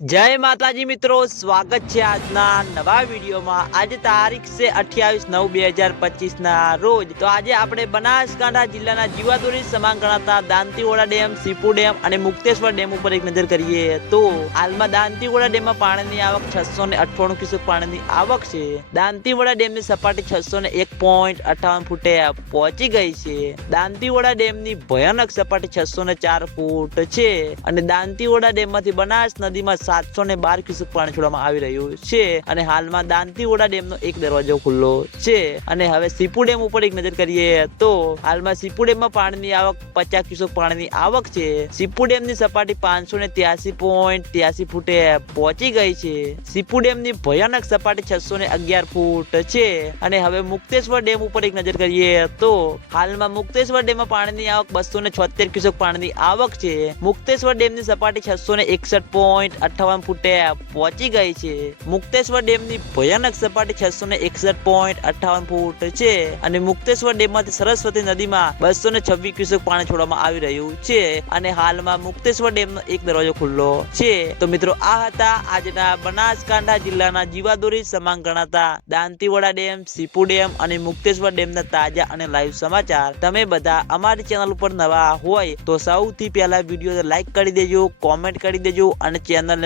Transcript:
જય માતાજી મિત્રો, સ્વાગત છે આજના નવા વિડીયોમાં. આજે તારીખ છે અઠ્યાવીસ નવ બે હજાર પચીસ ના રોજ. તો આજે આપણે બનાસકાંઠા જિલ્લાના જીવાદોરી સમાન ગણાતા દાંતીવાડા ડેમ, સીપુ ડેમ અને મુક્તેશ્વર ડેમ ઉપર એક નજર કરીએ તો હાલમાં દાંતીવાડા ડેમમાં પાણીની આવક છસો ને અઠ્ઠાણું ક્યુસેક પાણીની આવક છે. દાંતીવાડા ડેમની સપાટી છસો ને એક પોઈન્ટ અઠાવન ફૂટે પહોંચી ગઈ છે. દાંતીવાડા ડેમની ભયાનક સપાટી છસો ને ચાર ફૂટ છે. અને દાંતીવાડા ડેમમાંથી બનાસ નદીમાં સાતસો ને બાર ક્યુસેક પાણી છોડવામાં આવી રહ્યું છે. અને હાલમાં દાંતીવાડા ડેમનો એક દરવાજો ખુલ્લો છે. અને હવે સીપુ ડેમ ઉપર એક નજર કરીએ તો હાલમાં સીપુ ડેમમાં પાણીની આવક પચાસ ક્યુસેક પાણીની આવક છે. સીપુ ડેમની સપાટી પાંચસો ને ત્યાસી પોઈન્ટ ત્યાસી ફૂટે પહોંચી ગઈ છે. સીપુ ડેમની ભયાનક સપાટી છસો ને અગિયાર ફૂટ છે. અને હવે મુક્તેશ્વર ડેમ ઉપર એક નજર કરીએ તો હાલમાં મુક્તેશ્વર ડેમમાં પાણીની આવક બસો ને છોતેર ક્યુસેક પાણીની આવક છે. મુક્તેશ્વર ડેમની સપાટી છસો ને એકસઠ પોઈન્ટ અઠાવન ફૂટે પહોંચી ગઈ છે. મુક્તેશ્વર ડેમની ભયાનક સપાટી છસો ને એકસઠ પોઈન્ટ અઠાવન ફૂટ છે અને મુક્તેશ્વર ડેમમાંથી સરસ્વતી નદીમાં બસો ને છવ્વીસ ક્યુસેક પાણી છોડવામાં આવી રહ્યું છે અને હાલમાં મુક્તેશ્વર ડેમનો એક દરવાજો ખુલ્લો છે. તો મિત્રો, આ હતા આજના બનાસકાંઠા જિલ્લાના જીવાદોરી સમાન ગણાતા દાંતીવાડા ડેમ, સીપુ ડેમ અને મુક્તેશ્વર ડેમના તાજા અને લાઈવ સમાચાર. તમે બધા અમારી ચેનલ ઉપર નવા હોય તો સૌથી પહેલા વીડિયો લાઈક કરી દેજો કોમેન્ટ કરી દેજો અને ચેનલને